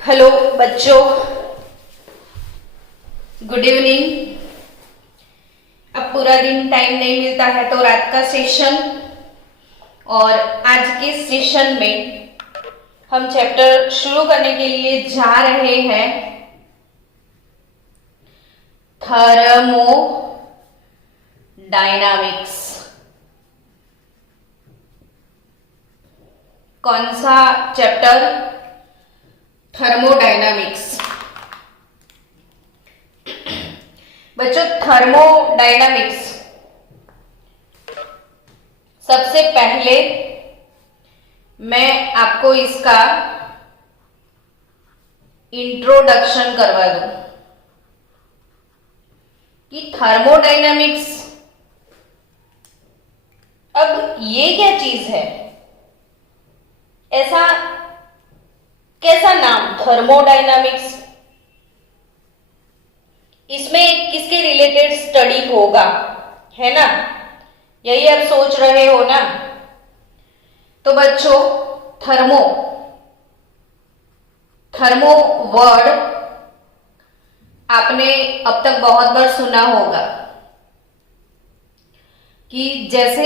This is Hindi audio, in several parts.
हेलो बच्चों, गुड इवनिंग। अब पूरा दिन टाइम नहीं मिलता है तो रात का सेशन, और आज के सेशन में हम चैप्टर शुरू करने के लिए जा रहे हैं थर्मोडायनामिक्स। कौन सा चैप्टर? थर्मोडायनामिक्स। बच्चों, थर्मोडायनामिक्स सबसे पहले मैं आपको इसका इंट्रोडक्शन करवा दूं कि थर्मोडायनामिक्स अब ये क्या चीज है, ऐसा कैसा नाम थर्मोडायनामिक्स। इसमें किसके रिलेटेड स्टडी होगा, है ना? यही आप सोच रहे हो ना? तो बच्चों, थर्मो वर्ड आपने अब तक बहुत बार सुना होगा कि जैसे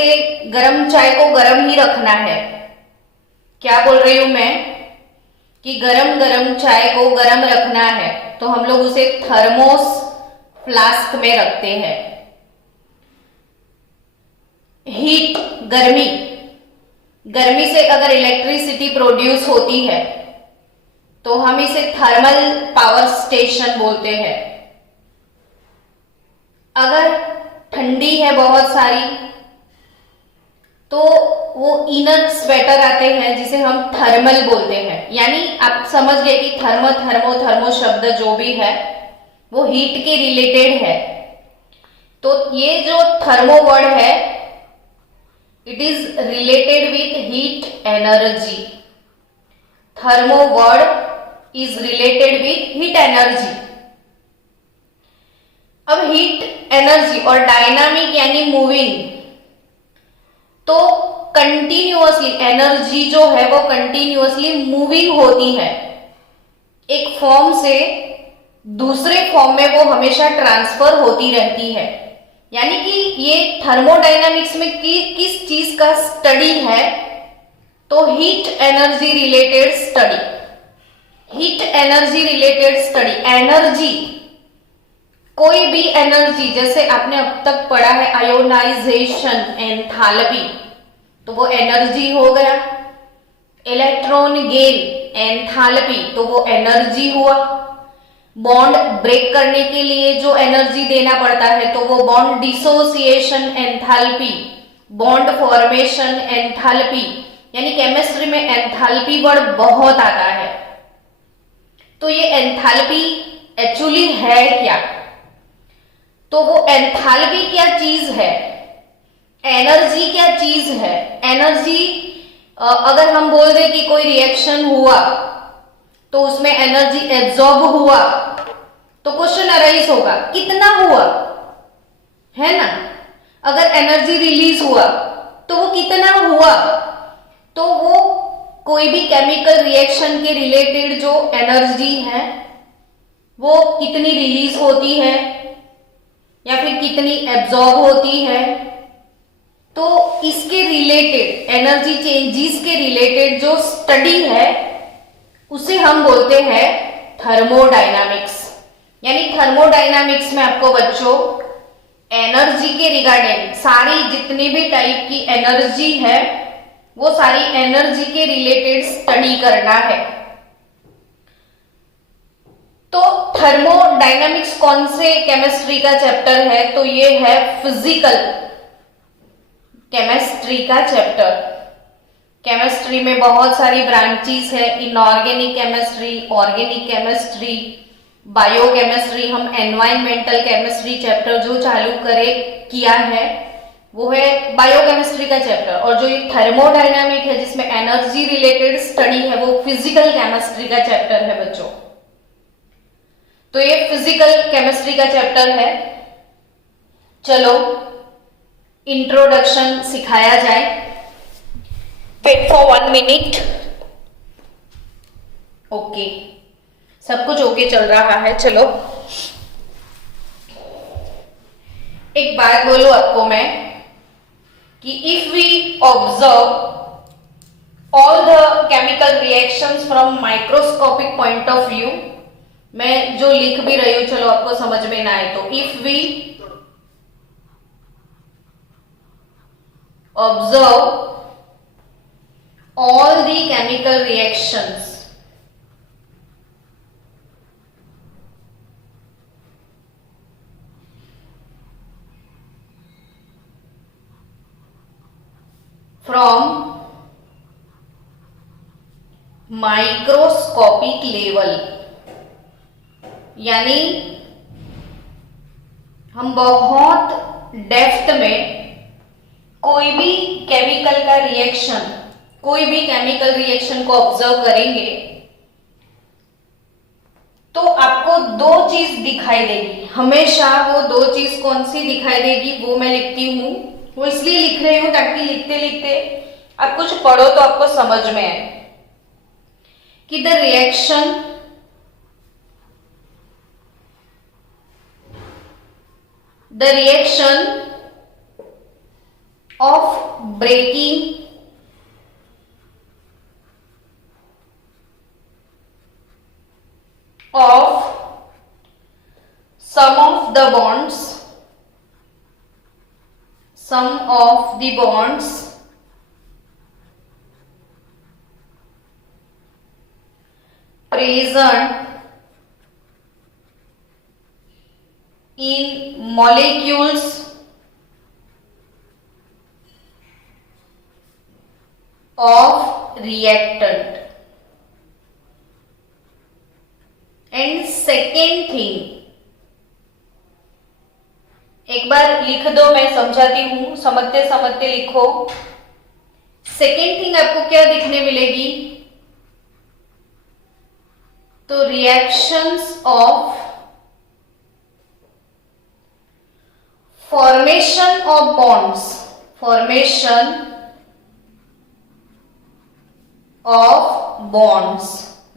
गरम चाय को गरम ही रखना है। क्या बोल रही हूं मैं? कि गरम गरम चाय को गरम रखना है तो हम लोग उसे थर्मोस फ्लास्क में रखते हैं। हीट, गर्मी से अगर इलेक्ट्रिसिटी प्रोड्यूस होती है तो हम इसे थर्मल पावर स्टेशन बोलते हैं। अगर ठंडी है बहुत सारी तो वो इनर स्वेटर आते हैं जिसे हम थर्मल बोलते हैं। यानी आप समझ गए कि थर्मो शब्द जो भी है वो हीट के रिलेटेड है। तो ये जो थर्मो वर्ड है, it is related with heat energy. Thermo word is related with heat energy. अब हीट एनर्जी और डायनामिक यानी मूविंग, तो कंटिन्यूअसली एनर्जी जो है वो कंटिन्यूअसली मूविंग होती है। एक फॉर्म से दूसरे फॉर्म में वो हमेशा ट्रांसफर होती रहती है। यानी कि ये थर्मोडायनामिक्स में किस चीज का स्टडी है? तो heat energy related study. Heat energy related study. Energy, कोई भी एनर्जी, जैसे आपने अब तक पढ़ा है आयोनाइजेशन, एंथैल्पी, तो वो एनर्जी हो गया। इलेक्ट्रॉन गेन, एंथैल्पी, तो वो एनर्जी हुआ। बॉन्ड ब्रेक करने के लिए जो एनर्जी देना पड़ता है तो वो bond dissociation enthalpy, bond formation enthalpy. यानी केमिस्ट्री में एंथैल्पी वर्ड बहुत आता है। तो ये एंथैल्पी एक्चुअली है क्या? तो वो एंथैल्पी क्या चीज है, एनर्जी क्या चीज है? एनर्जी, अगर हम बोल दें कि कोई रिएक्शन हुआ तो उसमें एनर्जी एब्जॉर्ब हुआ तो क्वेश्चन अराइज होगा कितना हुआ, है ना? अगर एनर्जी रिलीज हुआ तो वो कितना हुआ? तो वो कोई भी केमिकल रिएक्शन के रिलेटेड जो एनर्जी है वो कितनी रिलीज होती है या फिर कितनी एब्जॉर्ब होती है, तो इसके रिलेटेड एनर्जी चेंजेस के रिलेटेड जो स्टडी है उसे हम बोलते हैं थर्मोडायनामिक्स। यानी थर्मोडायनामिक्स में आपको बच्चों एनर्जी के रिगार्डिंग सारी जितनी भी टाइप की एनर्जी है वो सारी एनर्जी के रिलेटेड स्टडी करना है। तो थर्मोडायनामिक्स कौन से केमिस्ट्री का चैप्टर है? तो ये है फिजिकल केमिस्ट्री का चैप्टर। केमिस्ट्री में बहुत सारी ब्रांचेस है, inorganic chemistry, organic chemistry, biochemistry. हम एनवायरमेंटल केमिस्ट्री चैप्टर जो चालू किया है वो है बायोकेमिस्ट्री का चैप्टर, और जो ये थर्मोडायनामिक है जिसमें एनर्जी रिलेटेड स्टडी है वो फिजिकल केमिस्ट्री का चैप्टर है बच्चों। तो ये फिजिकल केमिस्ट्री का चैप्टर है। चलो इंट्रोडक्शन सिखाया जाए। Wait for 1 minute. ओके, सब कुछ ओके चल रहा है। चलो एक बात बोलूं आपको मैं कि if we observe all the chemical reactions from microscopic point of view, मैं जो लिख भी रही हूं चलो आपको समझ में ना आए तो if we observe all the chemical reactions from microscopic level, यानी हम बहुत डेप्थ में कोई भी केमिकल का रिएक्शन, कोई भी केमिकल रिएक्शन को ऑब्जर्व करेंगे तो आपको दो चीज दिखाई देगी हमेशा। वो दो चीज कौन सी दिखाई देगी वो मैं लिखती हूं, वो इसलिए लिख रही हूं ताकि लिखते लिखते आप कुछ पढ़ो तो आपको समझ में आए कि the reaction of breaking of some of the bonds present in molecules of reactant. And second thing, एक बार लिख दो, मैं समझाती हूं, समझते समझते लिखो। सेकेंड थिंग आपको क्या दिखने मिलेगी तो reactions of formation of bonds, formation of bonds,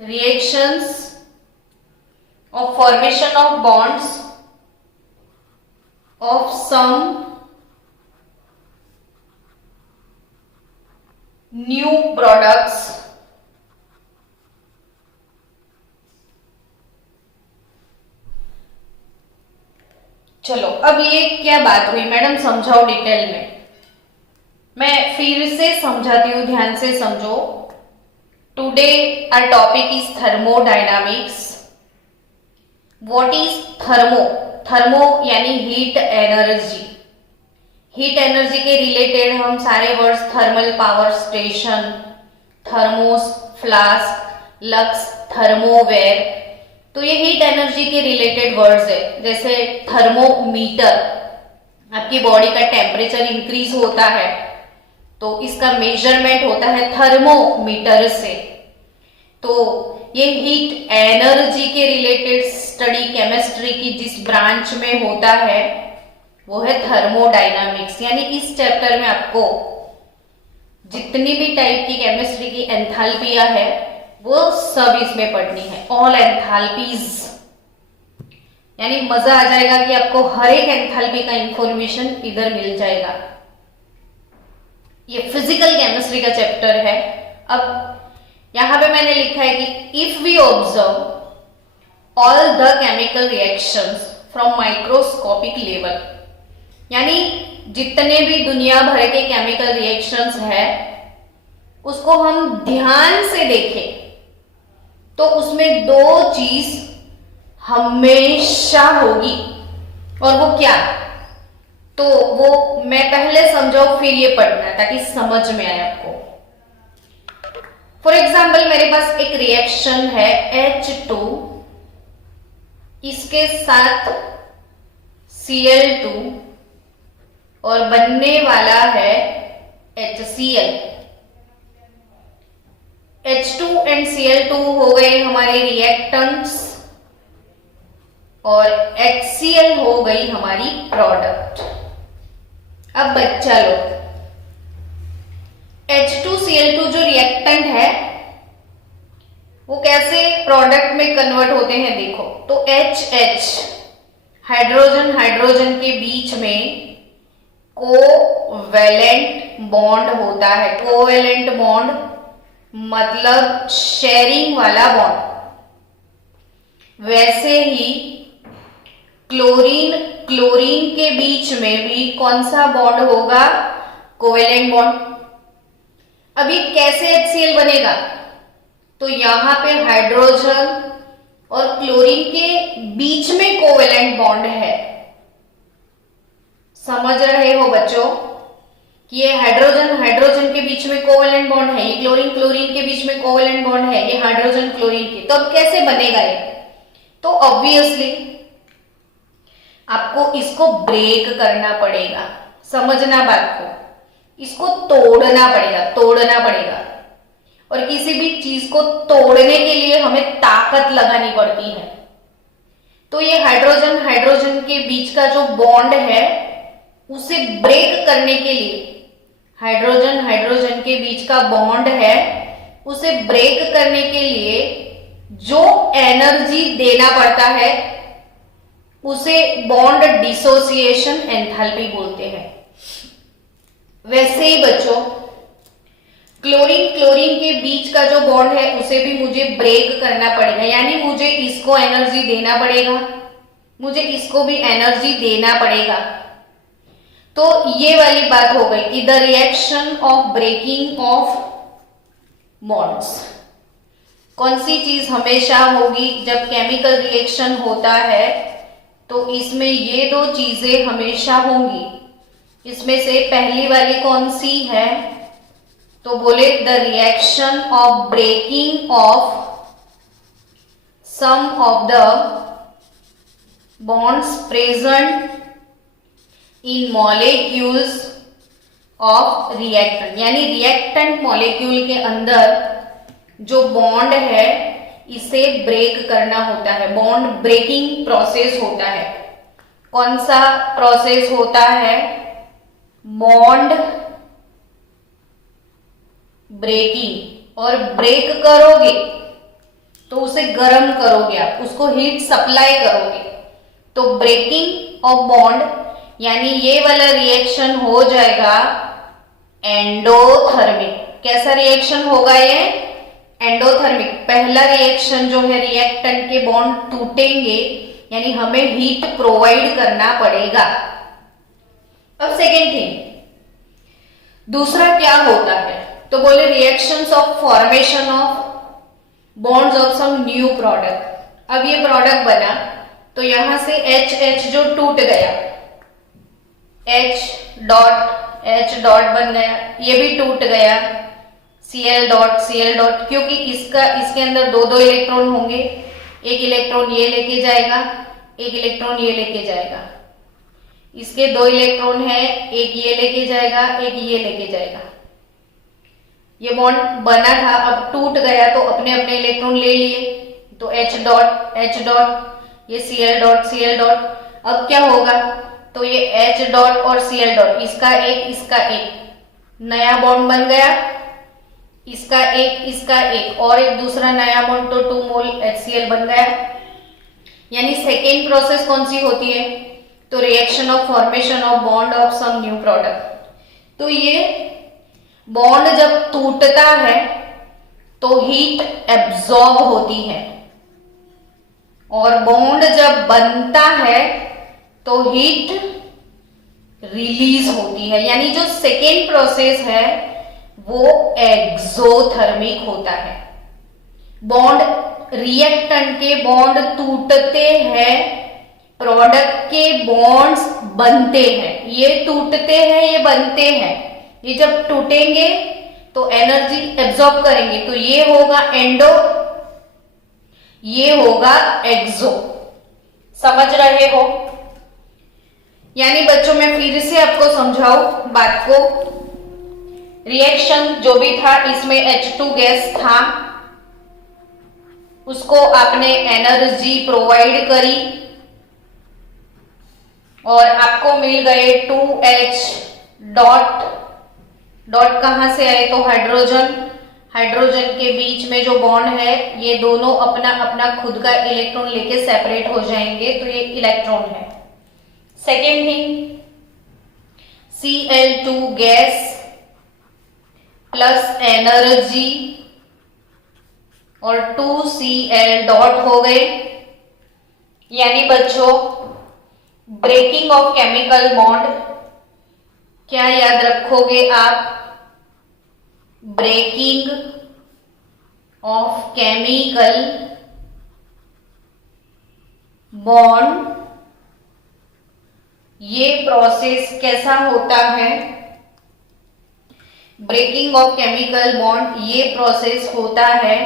reactions of formation of bonds of some new products चलो अब ये क्या बात हुई मैडम, समझाओ डिटेल में। मैं फिर से समझाती हूं, ध्यान से समझो। Today our topic is thermodynamics. What is thermo? Thermo यानी हीट एनर्जी। हीट एनर्जी के रिलेटेड हम सारे words, thermal power station, thermos, flask, लक्स, थर्मोवेयर, तो ये हीट एनर्जी के रिलेटेड वर्ड्स है। जैसे थर्मोमीटर, आपकी बॉडी का टेम्परेचर इंक्रीज होता है तो इसका मेजरमेंट होता है थर्मोमीटर से। तो ये हीट एनर्जी के रिलेटेड स्टडी केमिस्ट्री की जिस ब्रांच में होता है वो है थर्मोडायनामिक्स। यानी इस चैप्टर में आपको जितनी भी टाइप की केमिस्ट्री की एंथैल्पियां है वो सब इसमें पढ़नी है, ऑल एंथैल्पीज। यानी मजा आ जाएगा कि आपको हर एक एंथैल्पी का इंफॉर्मेशन इधर मिल जाएगा। ये फिजिकल केमिस्ट्री का चैप्टर है। अब यहां पे मैंने लिखा है कि if we observe all the chemical reactions from microscopic level, यानी जितने भी दुनिया भर के केमिकल रिएक्शंस है उसको हम ध्यान से देखें तो उसमें दो चीज हमेशा होगी। और वो क्या? तो वो मैं पहले समझाऊं फिर ये पढ़ना ताकि समझ में आए आपको। फॉर एग्जाम्पल मेरे पास एक रिएक्शन है H2, इसके साथ Cl2 और बनने वाला है HCl। H2 एंड Cl2 हो गए हमारे रिएक्टेंट्स और HCl हो गई हमारी प्रोडक्ट। अब बच्चा लोग, H2Cl2 जो रिएक्टेंट है वो कैसे प्रोडक्ट में कन्वर्ट होते हैं देखो, तो HH हाइड्रोजन हाइड्रोजन के बीच में कोवैलेंट बॉन्ड होता है। कोवैलेंट बॉन्ड मतलब शेयरिंग वाला बॉन्ड। वैसे ही क्लोरीन क्लोरीन के बीच में भी कौन सा बॉन्ड होगा? Covalent bond. अब ये कैसे HCl बनेगा? तो यहां पे हाइड्रोजन और क्लोरीन के बीच में कोवैलेंट बॉन्ड है। समझ रहे हो बच्चों कि ये हाइड्रोजन हाइड्रोजन के बीच में कोवैलेंट बॉन्ड है, ये क्लोरीन क्लोरीन के बीच में कोवैलेंट बॉन्ड है, ये हाइड्रोजन क्लोरीन के। तो अब कैसे बनेगा ये? तो ऑब्वियसली आपको इसको ब्रेक करना पड़ेगा। समझना बात को, इसको तोड़ना पड़ेगा। और किसी भी चीज को तोड़ने के लिए हमें ताकत लगानी पड़ती है। तो ये हाइड्रोजन हाइड्रोजन के बीच का जो बॉन्ड है उसे ब्रेक करने के लिए, हाइड्रोजन हाइड्रोजन के बीच का बॉन्ड है उसे ब्रेक करने के लिए जो एनर्जी देना पड़ता है उसे बॉन्ड डिसोसिएशन एंथैल्पी बोलते हैं। वैसे ही बच्चों क्लोरीन क्लोरीन के बीच का जो बॉन्ड है उसे भी मुझे ब्रेक करना पड़ेगा, यानी मुझे इसको एनर्जी देना पड़ेगा, मुझे इसको भी एनर्जी देना पड़ेगा। तो ये वाली बात हो गई कि the reaction of breaking of bonds. कौन सी चीज हमेशा होगी जब केमिकल रिएक्शन होता है? तो इसमें ये दो चीजें हमेशा होंगी। इसमें से पहली वाली कौन सी है? तो बोले the reaction of breaking of some of the bonds present in molecules of reactant, यानी रिएक्टेंट मॉलिक्यूल के अंदर जो बॉन्ड है इसे ब्रेक करना होता है। बॉन्ड ब्रेकिंग प्रोसेस होता है। कौन सा प्रोसेस होता है? Bond breaking. और ब्रेक करोगे तो उसे गर्म करोगे, आप उसको हीट सप्लाई करोगे। तो ब्रेकिंग ऑफ बॉन्ड यानी ये वाला रिएक्शन हो जाएगा एंडोथर्मिक। कैसा रिएक्शन होगा ये? एंडोथर्मिक। पहला रिएक्शन जो है रिएक्टेंट के बॉन्ड टूटेंगे, यानी हमें हीट प्रोवाइड करना पड़ेगा। अब सेकेंड थिंग, दूसरा क्या होता है? तो बोले reactions of formation of bonds of some new product. अब ये प्रोडक्ट बना तो यहां से HH जो टूट गया, H डॉट बन गया, ये भी टूट गया, Cl डॉट, क्योंकि इसके अंदर दो इलेक्ट्रॉन होंगे, एक इलेक्ट्रॉन ये लेके जाएगा, एक इलेक्ट्रॉन ये लेके जाएगा। इसके दो इलेक्ट्रॉन है, एक ये लेके जाएगा, एक ये लेके जाएगा। ये बॉन्ड बना था, अब टूट गया तो अपने अपने इलेक्ट्रॉन ले लिए, तो H डॉट, ये Cl डॉट। अब क्या होगा? तो ये H डॉट और Cl डॉट, इसका एक नया बॉन्ड बन गया, इसका एक और एक दूसरा नया बॉन्ड, तो 2 मोल HCl बन गया। यानी सेकेंड प्रोसेस कौन सी होती है? तो reaction of formation of bond of some new product. तो ये बॉन्ड जब टूटता है तो हीट एब्जॉर्ब होती है, और बॉन्ड जब बनता है तो हीट रिलीज होती है। यानी जो सेकेंड प्रोसेस है वो एक्सोथर्मिक होता है। बॉन्ड रिएक्टेंट के बॉन्ड टूटते हैं, प्रोडक्ट के बॉन्ड्स बनते हैं। ये टूटते हैं, ये बनते हैं। ये जब टूटेंगे तो एनर्जी एब्जॉर्ब करेंगे, तो ये होगा एंडो, ये होगा एक्सो। समझ रहे हो? यानी बच्चों मैं फिर से आपको समझाऊं बात को। रिएक्शन जो भी था इसमें H2 गैस था, उसको आपने एनर्जी प्रोवाइड करी और आपको मिल गए 2H डॉट। डॉट कहां से आए? तो हाइड्रोजन हाइड्रोजन के बीच में जो बॉन्ड है, ये दोनों अपना अपना खुद का इलेक्ट्रॉन लेके सेपरेट हो जाएंगे, तो ये इलेक्ट्रॉन है। Second thing, Cl2 gas plus energy और 2Cl डॉट हो गए, यानी बच्चों ब्रेकिंग ऑफ केमिकल बॉन्ड क्या याद रखोगे आप? ब्रेकिंग ऑफ केमिकल बॉन्ड, ये प्रोसेस कैसा होता है? ब्रेकिंग ऑफ केमिकल बॉन्ड ये प्रोसेस होता है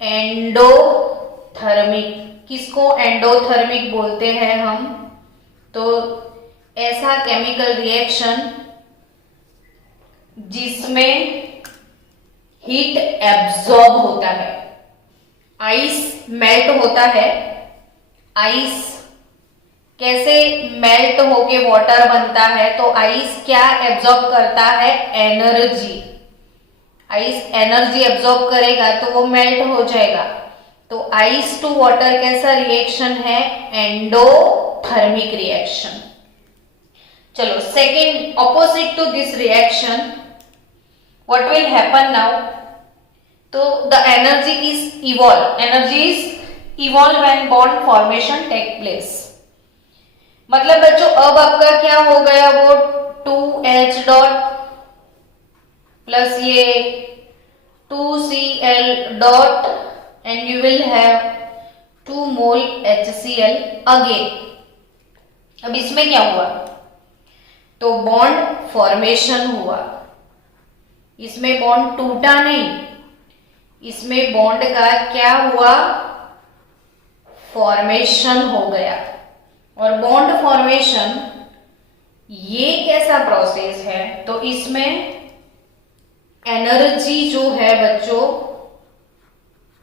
एंडोथर्मिक। किसको एंडोथर्मिक बोलते हैं हम? तो ऐसा केमिकल रिएक्शन जिसमें हीट एब्जॉर्ब होता है। आइस मेल्ट होता है, आइस कैसे मेल्ट होके वाटर बनता है? तो आइस क्या एब्जॉर्ब करता है? एनर्जी। आइस एनर्जी एब्जॉर्ब करेगा तो वो मेल्ट हो जाएगा। तो आइस टू वाटर कैसा रिएक्शन है? Endothermic reaction. चलो second, opposite to this reaction what will happen now? तो the energy is evolve, energy is evolve when bond formation take place. मतलब बच्चों अब आपका क्या हो गया? वो 2H डॉट प्लस ये 2Cl dot and you will have 2 mole HCl again. अब इसमें क्या हुआ? तो बॉन्ड फॉर्मेशन हुआ, इसमें बॉन्ड टूटा नहीं, इसमें बॉन्ड का क्या हुआ? फॉर्मेशन हो गया। और बॉन्ड फॉर्मेशन ये कैसा प्रोसेस है? तो इसमें एनर्जी जो है बच्चों,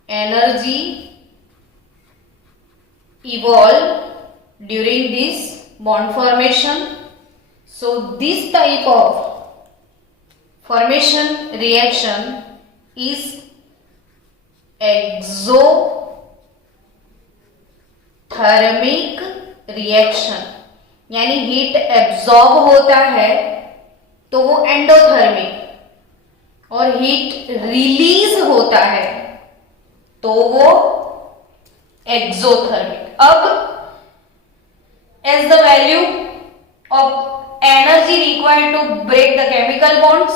energy evolve during this bond formation. So this type of formation reaction is exothermic reaction, यानी हीट एब्जॉर्ब होता है तो वो एंडोथर्मिक, और हीट रिलीज होता है तो वो एक्सोथर्मिक। अब as the value of energy required to break the chemical bonds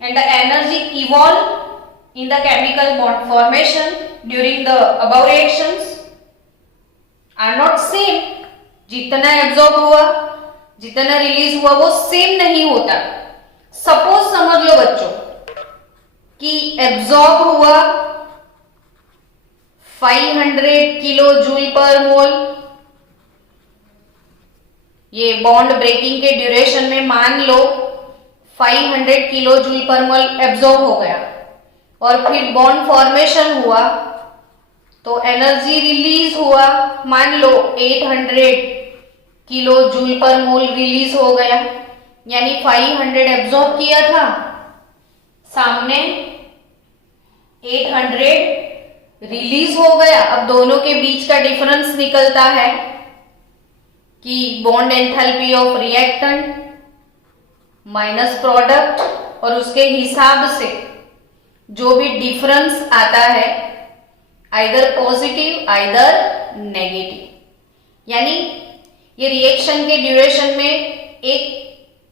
and the energy evolve in the chemical bond formation during the above reactions are not same. जितना एब्जॉर्ब हुआ, जितना रिलीज हुआ वो सेम नहीं होता। सपोज समझ लो बच्चों कि एब्जॉर्ब हुआ 500 किलो जूल पर मोल, ये बॉन्ड ब्रेकिंग के ड्यूरेशन में मान लो 500 किलो जूल पर मोल एब्जॉर्ब हो गया, और फिर बॉन्ड फॉर्मेशन हुआ तो एनर्जी रिलीज हुआ, मान लो 800 किलो जूल पर मोल रिलीज हो गया, यानी 500 एब्जॉर्ब किया था, सामने 800 रिलीज हो गया। अब दोनों के बीच का डिफरेंस निकलता है कि bond enthalpy of reactant minus product, और उसके हिसाब से जो भी डिफरेंस आता है आइदर पॉजिटिव आइदर नेगेटिव, यानी ये रिएक्शन के ड्यूरेशन में एक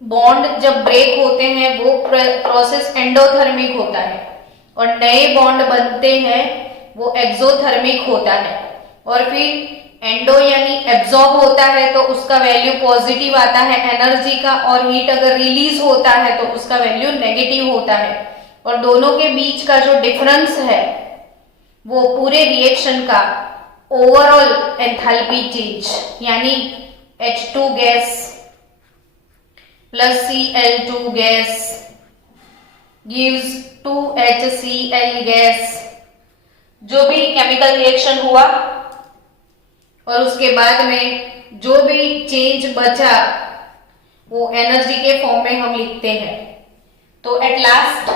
बॉन्ड जब ब्रेक होते हैं वो प्रोसेस एंडोथर्मिक होता है, और नए बॉन्ड बनते हैं वो एक्सोथर्मिक होता है। और फिर एंडो यानी एब्जॉर्ब होता है तो उसका वैल्यू पॉजिटिव आता है एनर्जी का, और हीट अगर रिलीज होता है तो उसका वैल्यू नेगेटिव होता है। और दोनों के बीच का जो डिफरेंस है वो पूरे रिएक्शन का ओवरऑल एंथैल्पी चेंज, यानी H2 gas plus Cl2 gas gives 2HCl gas. जो भी केमिकल रिएक्शन हुआ और उसके बाद में जो भी चेंज बचा वो एनर्जी के फॉर्म में हम लिखते हैं। तो at last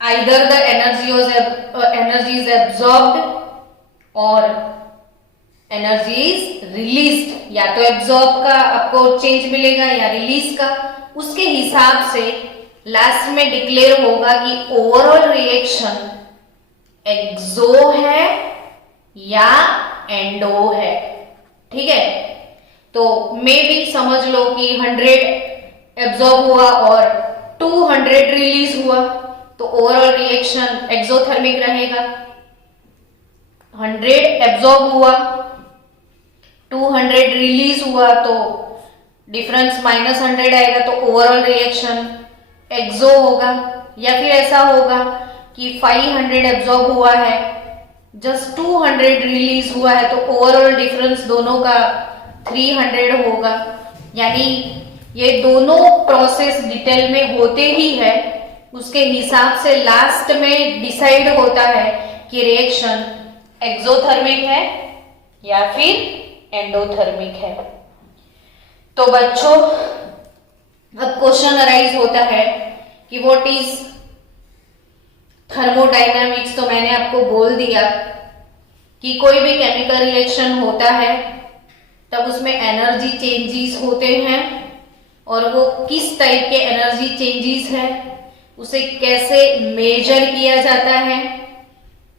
either the energy is absorbed और एनर्जी इज रिलीज्ड, या तो एब्जॉर्ब का आपको चेंज मिलेगा या रिलीज का, उसके हिसाब से लास्ट में डिक्लेयर होगा कि ओवरऑल रिएक्शन एक्सो है या एंडो है। ठीक है, तो मे भी समझ लो कि 100 एब्जॉर्ब हुआ और 200 रिलीज हुआ, तो ओवरऑल रिएक्शन एक्सोथर्मिक रहेगा। 100 एब्जॉर्ब हुआ, 200 रिलीज हुआ, तो डिफरेंस -100 आएगा, तो ओवरऑल रिएक्शन एक्सो होगा। या फिर ऐसा होगा कि 500 एब्जॉर्ब हुआ है, जस्ट 200 रिलीज हुआ है, तो ओवरऑल डिफरेंस दोनों का 300 होगा। यानी ये दोनों प्रोसेस डिटेल में होते ही है, उसके हिसाब से लास्ट में डिसाइड होता है कि रिएक्शन एक्सोथर्मिक है या फिर एंडोथर्मिक है। तो बच्चों अब क्वेश्चन अराइज होता है कि व्हाट इज थर्मोडायनामिक्स। तो मैंने आपको बोल दिया कि कोई भी केमिकल रिएक्शन होता है तब उसमें एनर्जी चेंजेस होते हैं, और वो किस टाइप के एनर्जी चेंजेस है, उसे कैसे मेजर किया जाता है,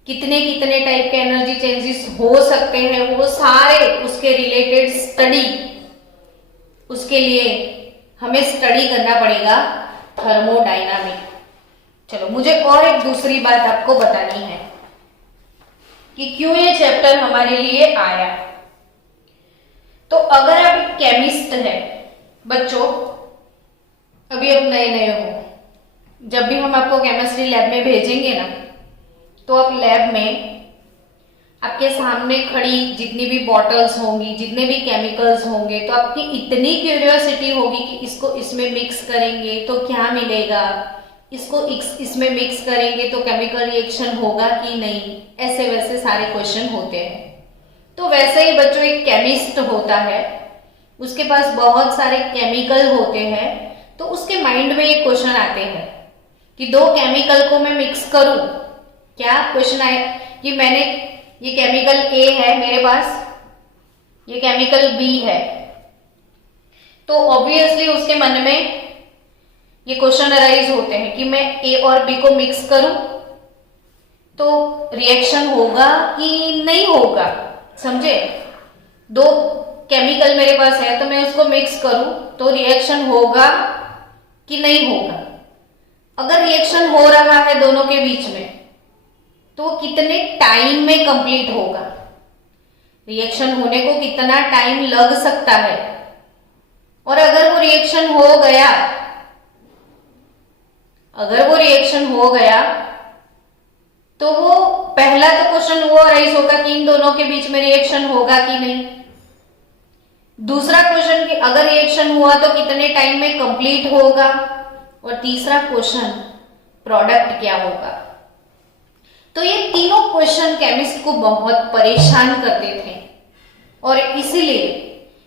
कितने कितने टाइप के एनर्जी चेंजेस हो सकते हैं, वो सारे उसके रिलेटेड स्टडी, उसके लिए हमें स्टडी करना पड़ेगा थर्मोडायनामिक। चलो मुझे और एक दूसरी बात आपको बतानी है कि क्यों ये चैप्टर हमारे लिए आया। तो अगर आप केमिस्ट हैं बच्चों, अभी आप नए नए हो, जब भी हम आपको केमिस्ट्री लैब में भेजेंगे ना, तो आप लैब में आपके सामने खड़ी जितनी भी बॉटल्स होंगी, जितने भी केमिकल्स होंगे, तो आपकी इतनी क्यूरियोसिटी होगी कि इसको इसमें मिक्स करेंगे तो क्या मिलेगा, इसको इसमें मिक्स करेंगे तो केमिकल रिएक्शन होगा कि नहीं, ऐसे वैसे सारे क्वेश्चन होते हैं। तो वैसे ही बच्चों एक केमिस्ट होता है, उसके पास बहुत सारे केमिकल होते हैं, तो उसके माइंड में ये क्वेश्चन आते हैं कि दो केमिकल को मैं मिक्स करूं, क्या क्वेश्चन आए कि मैंने ये केमिकल ए है मेरे पास, ये केमिकल बी है, तो ऑब्वियसली उसके मन में ये क्वेश्चन अराइज होते हैं कि मैं ए और बी को मिक्स करूं तो रिएक्शन होगा कि नहीं होगा। समझे, दो केमिकल मेरे पास है तो मैं उसको मिक्स करूं तो रिएक्शन होगा कि नहीं होगा। अगर रिएक्शन हो रहा है दोनों के बीच में तो कितने टाइम में कंप्लीट होगा, रिएक्शन होने को कितना टाइम लग सकता है, और अगर वो रिएक्शन हो गया, तो वो पहला तो क्वेश्चन वो अराइज होगा कि इन दोनों के बीच में रिएक्शन होगा कि नहीं। दूसरा क्वेश्चन कि अगर रिएक्शन हुआ तो कितने टाइम में कंप्लीट होगा, और तीसरा क्वेश्चन प्रोडक्ट क्या होगा। तो ये तीनों क्वेश्चन केमिस्ट को बहुत परेशान करते थे, और इसीलिए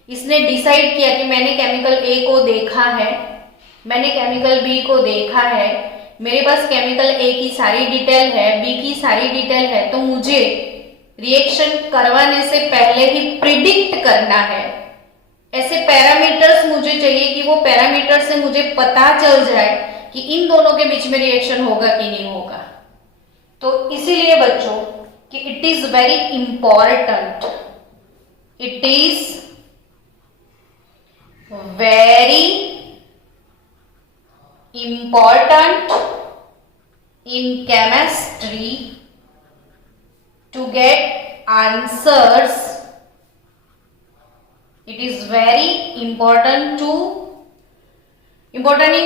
इसने डिसाइड किया कि मैंने केमिकल ए को देखा है, मैंने केमिकल बी को देखा है, मेरे पास केमिकल ए की सारी डिटेल है, बी की सारी डिटेल है, तो मुझे रिएक्शन करवाने से पहले ही प्रिडिक्ट करना है। ऐसे पैरामीटर्स मुझे चाहिए कि वो पैरामीटर से मुझे पता चल जाए कि इन दोनों के बीच में रिएक्शन होगा कि नहीं होगा। तो इसीलिए बच्चों कि it is very important, it is very important in chemistry to get answers. It is very important in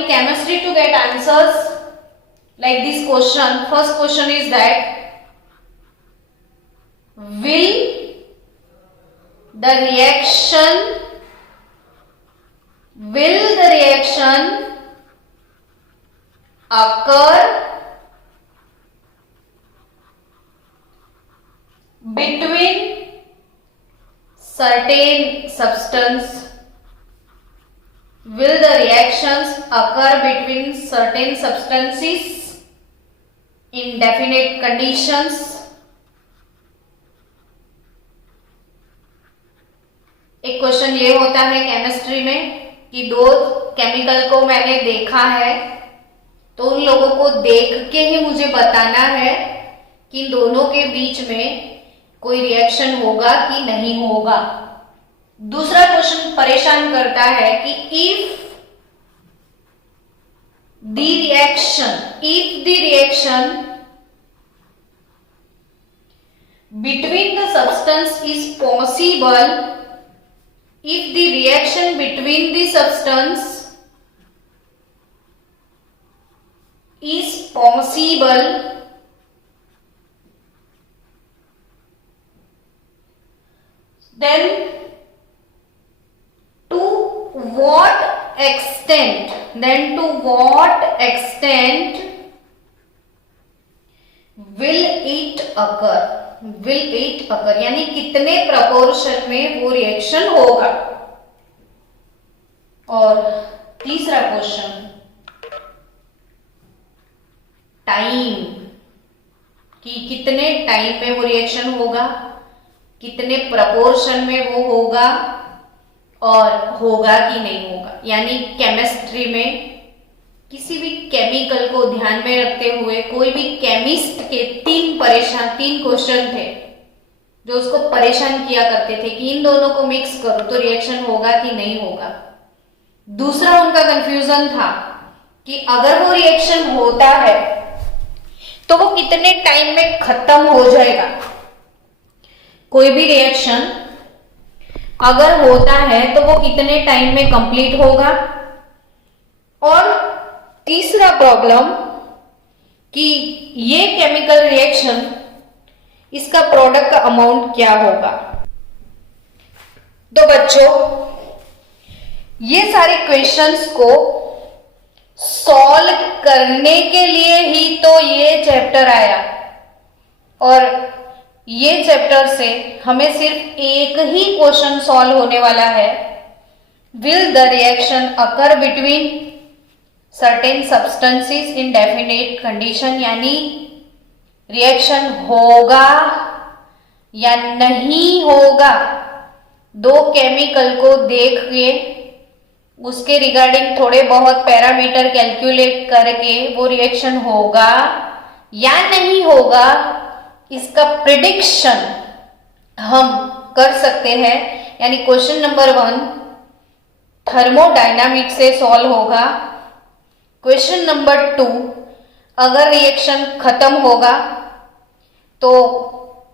chemistry to get answers like this question. First question is that will the reaction occur between certain substance, will the reactions occur between certain substances in definite conditions? एक क्वेश्चन ये होता है केमिस्ट्री में कि दो केमिकल को मैंने देखा है, तो उन लोगों को देख के ही मुझे बताना है कि इन दोनों के बीच में कोई रिएक्शन होगा कि नहीं होगा। दूसरा क्वेश्चन परेशान करता है कि if the reaction between the substance is possible, if the reaction between the substance is possible, then to what extent will it occur यानी कितने प्रपोर्शन में वो रिएक्शन होगा। और तीसरा क्वेश्चन टाइम, कि कितने टाइम में वो रिएक्शन होगा, कितने प्रपोर्शन में वो होगा और होगा कि नहीं होगा। यानी केमिस्ट्री में किसी भी केमिकल को ध्यान में रखते हुए कोई भी केमिस्ट के तीन क्वेश्चन थे जो उसको परेशान किया करते थे कि इन दोनों को मिक्स करो तो रिएक्शन होगा कि नहीं होगा। दूसरा उनका कंफ्यूजन था कि अगर वो रिएक्शन होता है तो वो कितने टाइम में खत्म हो जाएगा। कोई भी रिएक्शन अगर होता है तो वो कितने टाइम में कंप्लीट होगा। और तीसरा प्रॉब्लम कि ये केमिकल रिएक्शन, इसका प्रोडक्ट का अमाउंट क्या होगा। तो बच्चों, ये सारे क्वेश्चंस को सॉल्व करने के लिए ही तो ये चैप्टर आया, और ये चैप्टर से हमें सिर्फ एक ही क्वेश्चन सॉल्व होने वाला है। Will the reaction occur between certain substances in definite condition, यानी रिएक्शन होगा या नहीं होगा। दो केमिकल को देख के उसके रिगार्डिंग थोड़े बहुत पैरामीटर कैलकुलेट करके वो रिएक्शन होगा या नहीं होगा, इसका प्रिडिक्शन हम कर सकते हैं। यानी क्वेश्चन नंबर 1 थर्मोडायनामिक्स से सॉल्व होगा। क्वेश्चन नंबर 2, अगर रिएक्शन खत्म होगा तो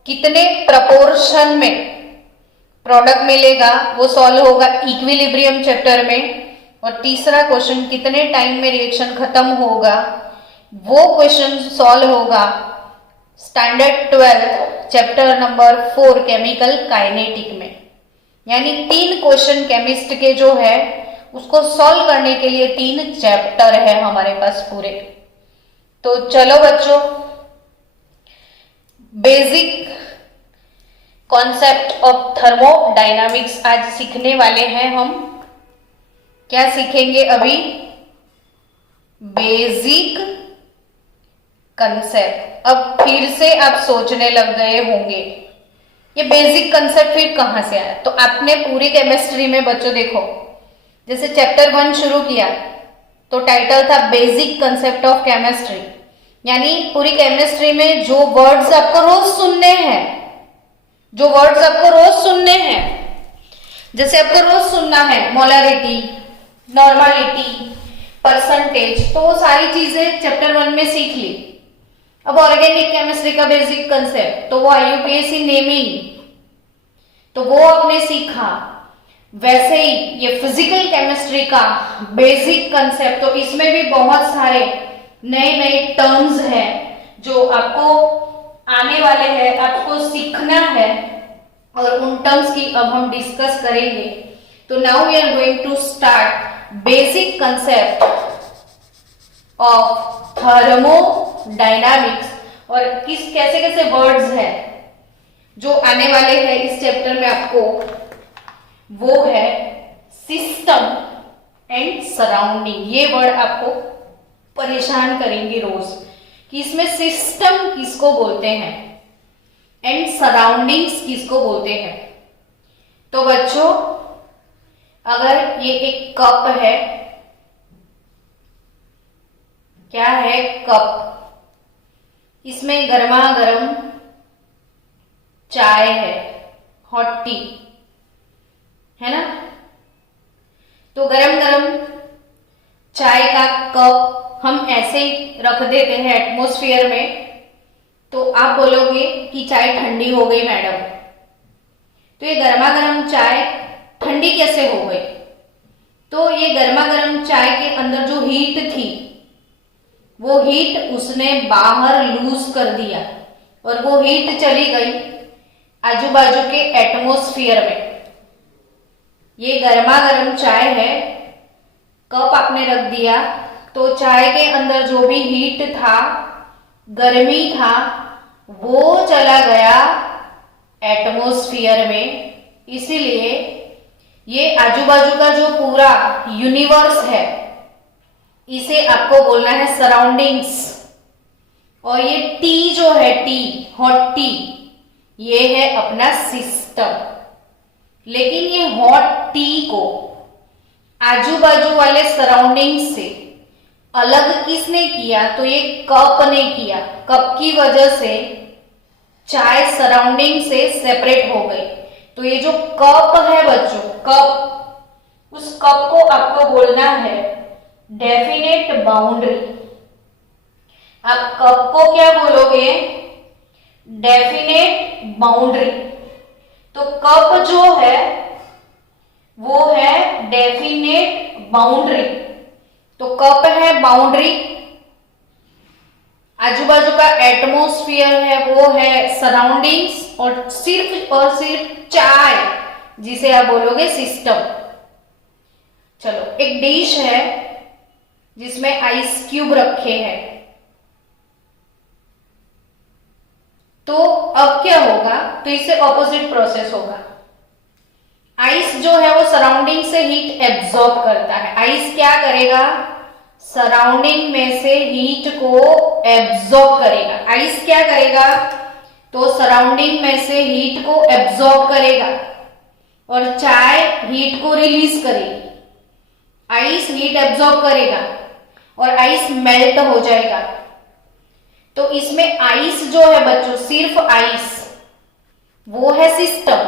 कितने प्रपोर्शन में प्रोडक्ट मिलेगा, वो सॉल्व होगा इक्विलिब्रियम चैप्टर में। और तीसरा क्वेश्चन कितने टाइम में रिएक्शन खत्म होगा, वो क्वेश्चन सॉल्व होगा standard 12 chapter number 4 chemical kinetic में। यानी 3 क्वेश्चन केमिस्ट के जो है उसको सॉल्व करने के लिए 3 चैप्टर है हमारे पास पूरे। तो चलो बच्चों, बेसिक कॉन्सेप्ट ऑफ थर्मोडायनामिक्स आज सीखने वाले हैं हम। क्या सीखेंगे अभी? Basic concept. अब फिर से आप सोचने लग गए होंगे ये बेसिक कंसेप्ट फिर कहां से आया। तो आपने पूरी केमिस्ट्री में बच्चों देखो, जैसे चैप्टर 1 शुरू किया तो टाइटल था बेसिक कंसेप्ट ऑफ केमिस्ट्री, यानी पूरी केमिस्ट्री में जो वर्ड्स आपको रोज सुनने हैं, जैसे आपको रोज सुनना है मोलरिटी, नॉर्मालिटी, परसेंटेज, तो वो सारी चीजें चैप्टर 1 में सीख ली। अब ऑर्गेनिक केमिस्ट्री का बेसिक कंसेप्ट तो वो IUPAC नेमिंग, तो वो आपने सीखा। वैसे ही ये फिजिकल केमिस्ट्री का बेसिक कंसेप्ट, तो इसमें भी बहुत सारे नए टर्म्स हैं जो आपको आने वाले हैं, आपको सीखना है, और उन टर्म्स की अब हम डिस्कस करेंगे। तो now we are going to start basic concept of thermodynamics. और कैसे कैसे वर्ड्स हैं जो आने वाले हैं इस चैप्टर में आपको, वो है सिस्टम, एंड सराउंडिंग, ये वर्ड आपको परेशान करेंगे रोज कि इसमें सिस्टम किसको बोलते हैं एंड सराउंडिंग्स किसको बोलते हैं। तो बच्चों, अगर ये एक कप है, क्या है, कप, इसमें गर्मा गर्म चाय है, हॉट टी है ना। तो गरम गरम चाय का कप हम ऐसे ही रख देते हैं एटमॉस्फेयर में, तो आप बोलोगे कि चाय ठंडी हो गई मैडम। तो ये गर्मा गर्म चाय ठंडी कैसे हो गई? तो ये गर्मा गर्म चाय के अंदर जो हीट थी, वो हीट उसने बाहर लूज कर दिया और वो हीट चली गई आजू बाजू के एटमॉस्फेयर में। ये गर्मा गर्म चाय है, कप आपने रख दिया, तो चाय के अंदर जो भी हीट था, गर्मी था, वो चला गया एटमॉस्फेयर में। इसीलिए ये आजू बाजू का जो पूरा यूनिवर्स है, इसे आपको बोलना है सराउंडिंग्स। और ये टी जो है, टी, हॉट टी, ये है अपना सिस्टम। लेकिन ये हॉट टी को आजू बाजू वाले सराउंडिंग से अलग किसने किया? तो ये कप ने किया। कप की वजह से चाय सराउंडिंग से सेपरेट हो गई। तो ये जो कप है बच्चों, कप, उस कप को आपको बोलना है डेफिनेट बाउंड्री। आप कप को क्या बोलोगे? Definite boundary. तो कप जो है वो है डेफिनेट बाउंड्री। तो कप है बाउंड्री, आजू बाजू का एटमॉस्फेयर है वो है सराउंडिंग्स, और सिर्फ चाय जिसे आप बोलोगे सिस्टम। चलो, एक डिश है जिसमें आइस क्यूब रखे हैं। तो अब क्या होगा? तो इससे ऑपोजिट प्रोसेस होगा। आइस जो है वो सराउंडिंग से हीट एब्जॉर्ब करता है। आइस क्या करेगा? सराउंडिंग में से हीट को एब्जॉर्ब करेगा। आइस क्या करेगा? तो सराउंडिंग में से हीट को एब्जॉर्ब करेगा और चाय हीट को रिलीज करेगी। आइस हीट एब्जॉर्ब करेगा और आइस मेल्ट हो जाएगा। तो इसमें आइस जो है बच्चों, सिर्फ आइस, वो है सिस्टम।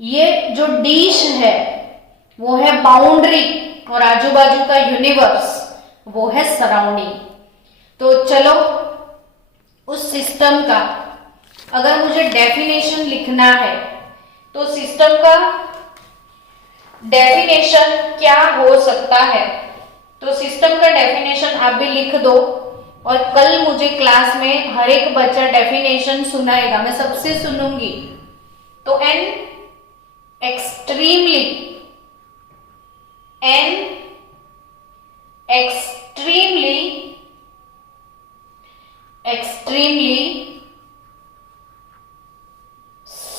ये जो डिश है वो है बाउंड्री, और आजू बाजू का यूनिवर्स वो है सराउंडिंग। तो चलो, उस सिस्टम का अगर मुझे डेफिनेशन लिखना है, तो सिस्टम का डेफिनेशन क्या हो सकता है? तो सिस्टम का डेफिनेशन आप भी लिख दो, और कल मुझे क्लास में हर एक बच्चा डेफिनेशन सुनाएगा, मैं सबसे सुनूंगी। तो an extremely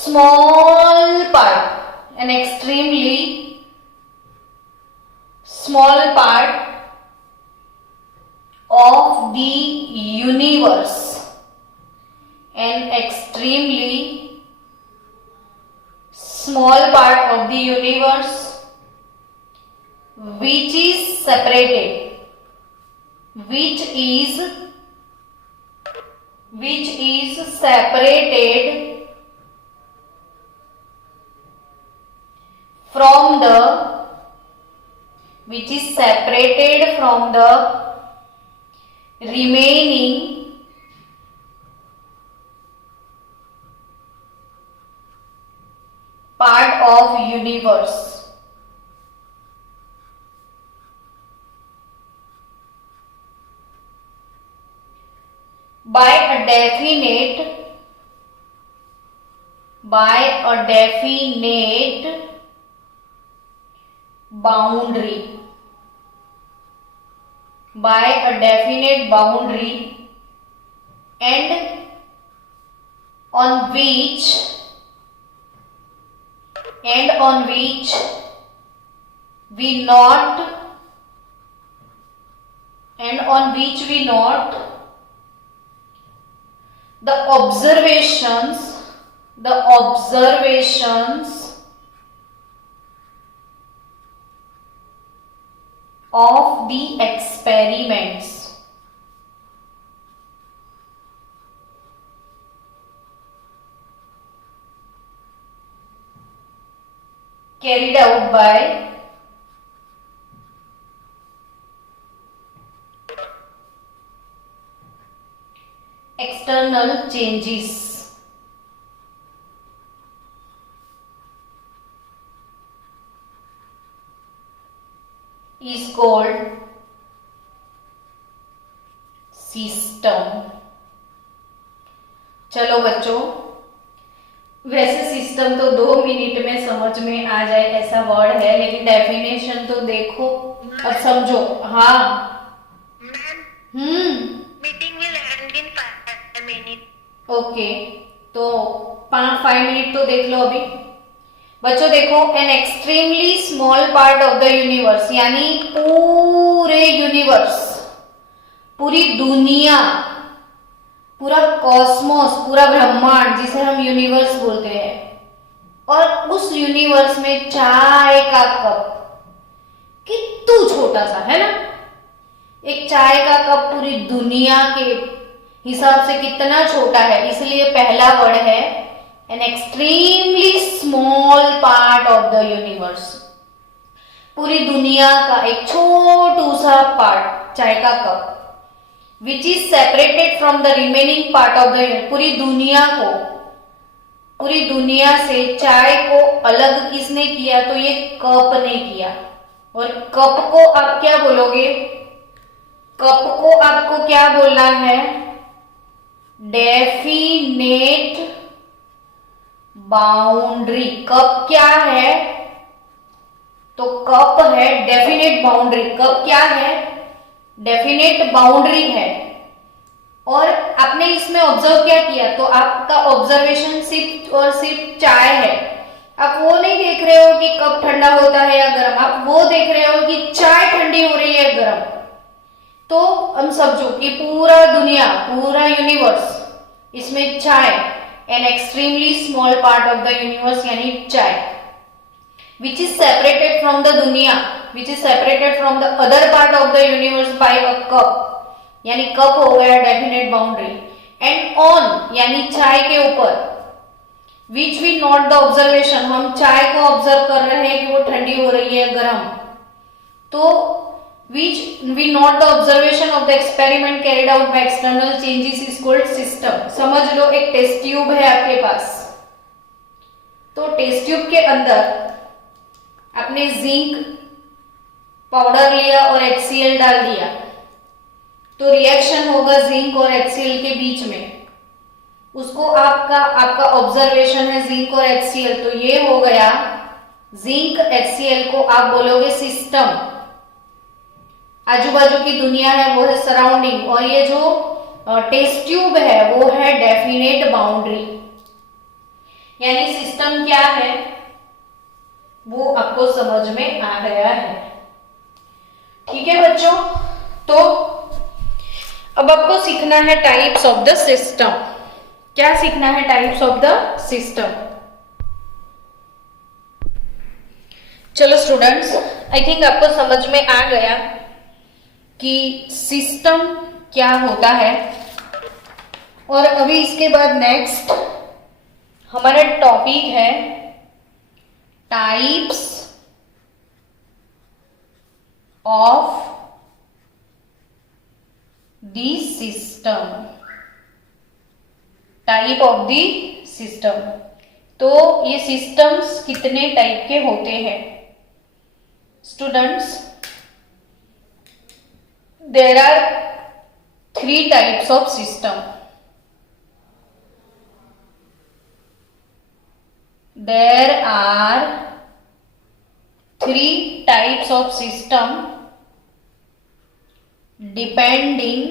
small part, an extremely small part of the universe, an extremely small part of the universe which is separated, which is separated from the, which is separated from the remaining part of universe by a definite boundary, by a definite boundary, and on which we not, and on which we not, the observations of the experiments carried out by external changes is called system. चलो बच्चों, वैसे सिस्टम तो 2 मिनट में समझ में आ जाए ऐसा वर्ड है, लेकिन डेफिनेशन तो देखो, अब समझो। हाँ meeting will and in 5 minute. Okay, तो 5 मिनट तो देख लो अभी। बच्चों देखो, N extremely small part of the universe, यानी पूरे यूनिवर्स, पूरी दुनिया, पूरा कॉस्मोस, पूरा ब्रह्मांड जिसे हम यूनिवर्स बोलते हैं, और उस यूनिवर्स में चाय का कप कितना छोटा सा है ना। एक चाय का कप पूरी दुनिया के हिसाब से कितना छोटा है, इसलिए पहला वर्ड है N extremely small part of the universe. पूरी दुनिया का एक छोटू सा पार्ट, चाय का cup, which is separated from the remaining part of the universe. पूरी दुनिया को, पूरी दुनिया से चाय को अलग किसने किया? तो ये कप ने किया। और कप को आप क्या बोलोगे? कप को आपको क्या बोलना है? Definite boundary. कप क्या है? तो कप है डेफिनेट बाउंड्री। कप क्या है? डेफिनेट बाउंड्री है। और आपने इसमें ऑब्जर्व क्या किया? तो आपका ऑब्जर्वेशन सिर्फ और सिर्फ चाय है। आप वो नहीं देख रहे हो कि कब ठंडा होता है या गर्म, आप वो देख रहे हो कि चाय ठंडी हो रही है गर्म। तो हम समझो कि पूरा दुनिया, पूरा यूनिवर्स, इसमें चाय, an extremely small part of the universe यानी चाय, which is separated from the duniya, which is separated from the other part of the universe by a cup, यानी कप हो गया डेफिनेट बाउंड्री, एंड ऑन यानी चाय के ऊपर, which we note the observation, हम चाय को ऑब्जर्व कर रहे हैं कि वो ठंडी हो रही है गर्म। तो which we note the observation of the experiment carried out by external changes is called system। समझ लो, एक टेस्ट ट्यूब है आपके पास, तो टेस्ट ट्यूब के अंदर आपने जिंक पाउडर लिया और HCl डाल दिया, तो रिएक्शन होगा जिंक और HCl के बीच में। उसको आपका ऑब्जर्वेशन है जिंक और HCl, तो ये हो गया जिंक HCl को आप बोलोगे सिस्टम। आजू बाजू की दुनिया है वो है सराउंडिंग, और ये जो टेस्ट ट्यूब है वो है डेफिनेट बाउंड्री। यानी सिस्टम क्या है वो आपको समझ में आ गया है। ठीक है बच्चों, तो अब आपको सीखना है टाइप्स ऑफ द सिस्टम। क्या सीखना है? Types of the system. चलो स्टूडेंट्स, आई थिंक आपको समझ में आ गया कि सिस्टम क्या होता है। और अभी इसके बाद नेक्स्ट हमारा टॉपिक है types of the system. Type of the system. तो ये सिस्टम्स कितने टाइप के होते हैं students? There are 3 types of system. There are 3 types of system depending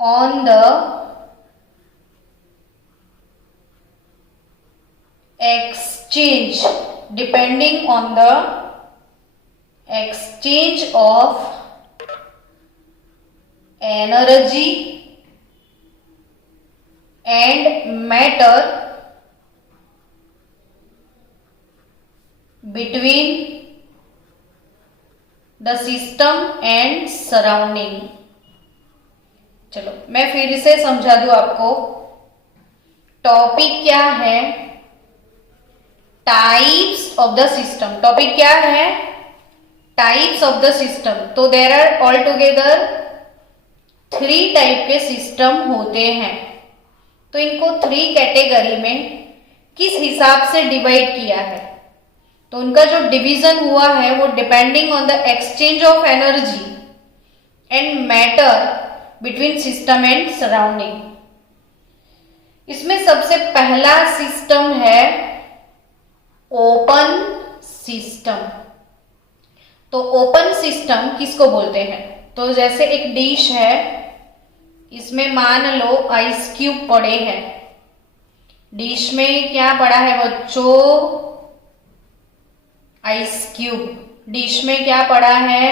on the exchange, depending on the exchange of energy and matter between the system and surrounding। चलो मैं फिर से समझा दूं आपको। टॉपिक क्या है? Types of the system. Topic क्या है? Types of the system. तो there are all together 3 type के सिस्टम होते हैं। तो इनको 3 कैटेगरी में किस हिसाब से डिवाइड किया है? तो उनका जो डिवीजन हुआ है वो depending on the exchange of energy and matter between system and surrounding. इसमें सबसे पहला सिस्टम है ओपन सिस्टम। तो ओपन सिस्टम किसको बोलते हैं? तो जैसे एक डिश है, इसमें मान लो आइस क्यूब पड़े हैं। डिश में क्या पड़ा है बच्चों? Ice cube. डिश में क्या पड़ा है?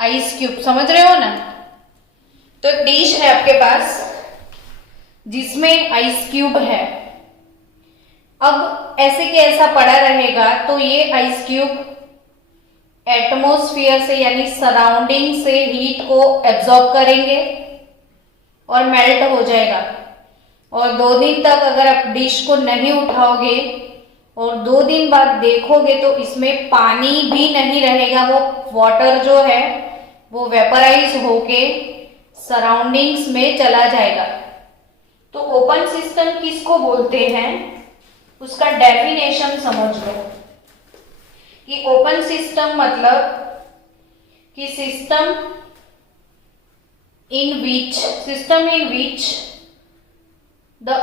Ice cube. समझ रहे हो ना? तो एक डिश है आपके पास जिसमें आइस क्यूब है। अब ऐसे के ऐसा पड़ा रहेगा तो ये आइस क्यूब एटमॉस्फेयर से यानी सराउंडिंग से हीट को एब्जॉर्ब करेंगे और मेल्ट हो जाएगा। और 2 दिन तक अगर आप डिश को नहीं उठाओगे और 2 दिन बाद देखोगे तो इसमें पानी भी नहीं रहेगा। वो वाटर जो है वो वेपराइज होके सराउंडिंग्स में चला जाएगा। तो ओपन सिस्टम किसको बोलते हैं उसका डेफिनेशन समझ लो कि ओपन सिस्टम मतलब कि system in which the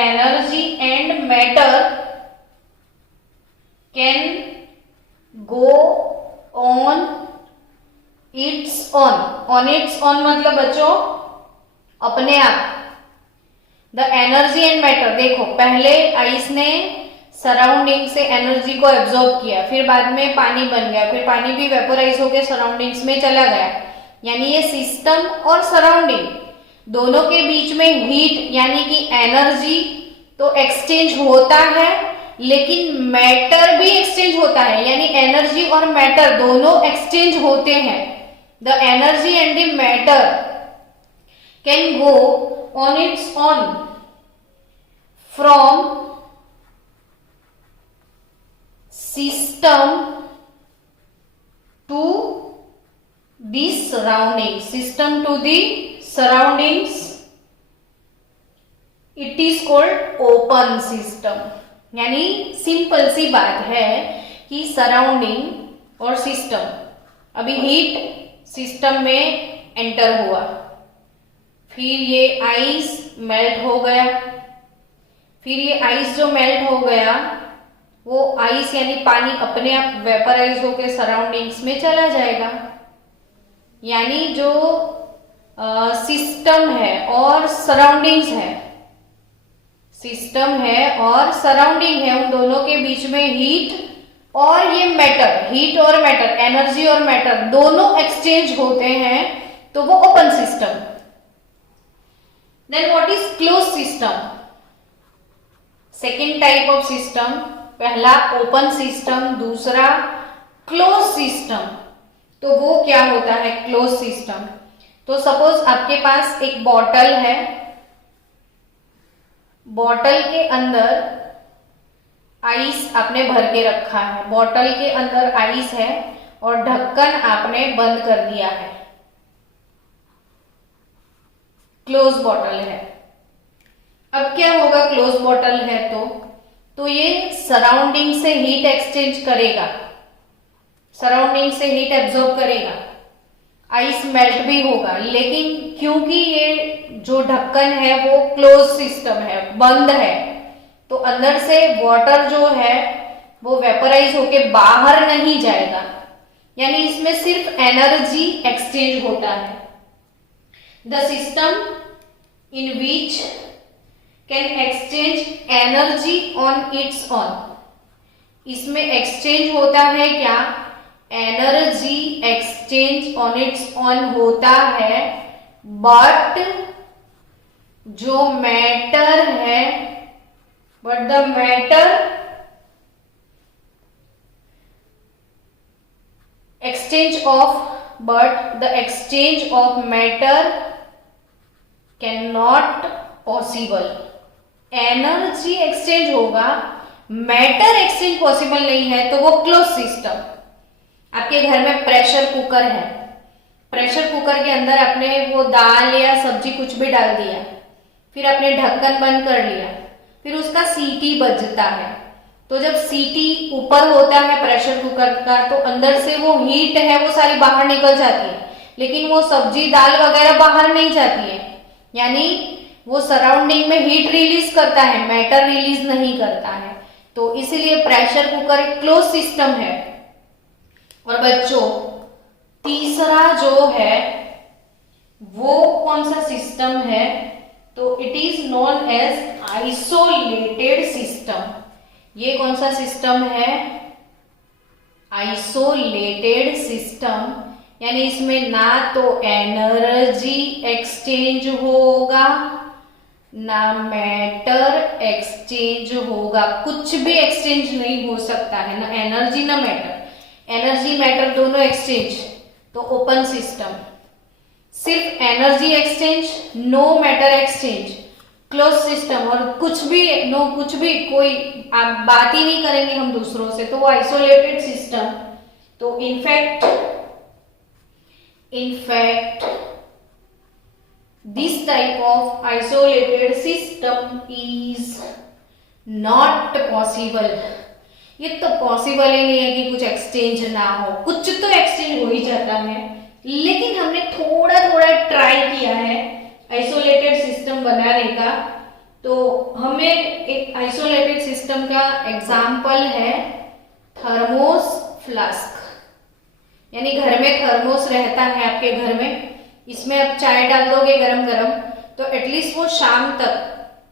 energy and matter can go on its own मतलब बच्चों अपने आप। द एनर्जी एंड मैटर, देखो पहले आइस ने सराउंडिंग से एनर्जी को एब्जॉर्ब किया, फिर बाद में पानी बन गया, फिर पानी भी वेपोराइज होकर सराउंडिंग्स में चला गया। यानी ये सिस्टम और सराउंडिंग दोनों के बीच में हीट यानी कि एनर्जी तो एक्सचेंज होता है, लेकिन मैटर भी एक्सचेंज होता है। यानी एनर्जी और मैटर दोनों एक्सचेंज होते हैं। The energy and the matter can go on its own from system to the surroundings, it is called open system। यानी सिंपल सी बात है कि सराउंडिंग और सिस्टम, अभी हीट सिस्टम में एंटर हुआ, फिर ये आइस मेल्ट हो गया, फिर ये आइस जो मेल्ट हो गया वो आइस यानी पानी अपने आप वेपराइज होकर सराउंडिंग्स में चला जाएगा। यानी जो सिस्टम है और सराउंडिंग्स है, सिस्टम है और सराउंडिंग है, उन दोनों के बीच में हीट और ये मैटर, हीट और मैटर, एनर्जी और मैटर दोनों एक्सचेंज होते हैं, तो वो open system. Then what is closed system? Second type of system, पहला ओपन सिस्टम, दूसरा क्लोज सिस्टम। तो वो क्या होता है क्लोज सिस्टम? तो सपोज आपके पास एक बॉटल है, बॉटल के अंदर आइस आपने भर के रखा है, बॉटल के अंदर आइस है और ढक्कन आपने बंद कर दिया है, क्लोज बॉटल है। अब क्या होगा क्लोज बॉटल है तो ये सराउंडिंग से हीट एक्सचेंज करेगा, सराउंडिंग से हीट एब्जॉर्ब करेगा, आइस मेल्ट भी होगा। लेकिन क्योंकि ये जो ढक्कन है वो क्लोज सिस्टम है, बंद है, तो अंदर से वाटर जो है वो वेपराइज होके बाहर नहीं जाएगा, यानी इसमें सिर्फ एनर्जी एक्सचेंज होता है। The system in which can exchange energy on it's on, इसमें एक्सचेंज होता है क्या, energy exchange on it's on होता है, बट जो मैटर है, but the matter exchange of matter cannot possible, energy exchange होगा, मैटर एक्सचेंज पॉसिबल नहीं है, तो वो क्लोज सिस्टम। आपके घर में प्रेशर कुकर है, प्रेशर कुकर के अंदर आपने वो दाल या सब्जी कुछ भी डाल दिया, फिर आपने ढक्कन बंद कर लिया, फिर उसका सीटी बजता है, तो जब सीटी ऊपर होता है प्रेशर कुकर का, तो अंदर से वो हीट है वो सारी बाहर निकल जाती है, लेकिन वो सब्जी दाल वगैरह बाहर नहीं जाती है, यानी वो सराउंडिंग में हीट रिलीज करता है, मैटर रिलीज नहीं करता है। तो इसीलिए प्रेशर कुकर एक क्लोज सिस्टम है। और बच्चों, तीसरा जो है वो कौन सा सिस्टम है, तो it is known as isolated system. ये कौन सा सिस्टम है, आइसोलेटेड सिस्टम, यानी इसमें ना तो एनर्जी एक्सचेंज होगा ना मैटर एक्सचेंज होगा, कुछ भी एक्सचेंज नहीं हो सकता है, ना एनर्जी ना मैटर। एनर्जी मैटर दोनों एक्सचेंज, तो ओपन सिस्टम। सिर्फ energy exchange, no matter exchange, close system. और कुछ भी कोई आप बात ही नहीं करेंगे हम दूसरों से, तो वो आइसोलेटेड सिस्टम। तो in fact this type of isolated system is not possible. ये तो पॉसिबल ही नहीं है कि कुछ एक्सचेंज ना हो, कुछ तो एक्सचेंज हो ही जाता है, लेकिन हमने थोड़ा थोड़ा ट्राई किया है आइसोलेटेड सिस्टम बनाने का। तो हमें एक आइसोलेटेड सिस्टम का एग्जाम्पल है थर्मोस फ्लास्क, यानी घर में थर्मोस रहता है आपके घर में, इसमें आप चाय डाल दोगे गरम गरम, तो एटलीस्ट वो शाम तक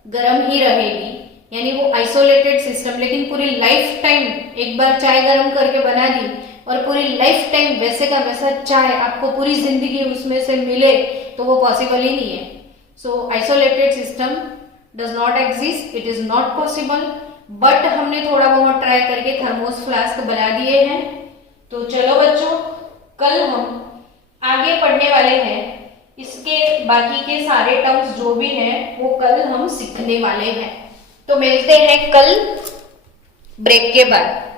गरम ही रहेगी, यानी वो आइसोलेटेड सिस्टम। लेकिन पूरी लाइफ टाइम एक बार चाय गरम करके बना दी और पूरी लाइफ टाइम वैसे का वैसा चाय आपको पूरी जिंदगी उसमें से मिले, तो वो पॉसिबल ही नहीं है। So isolated system does not exist, it is not possible, but हमने थोड़ा बहुत ट्राई करके थर्मोस फ्लास्क बना दिए हैं। तो चलो बच्चों, कल हम आगे पढ़ने वाले हैं, इसके बाकी के सारे टर्म्स जो भी हैं वो कल हम सीखने वाले हैं। तो मिलते हैं कल ब्रेक के बाद।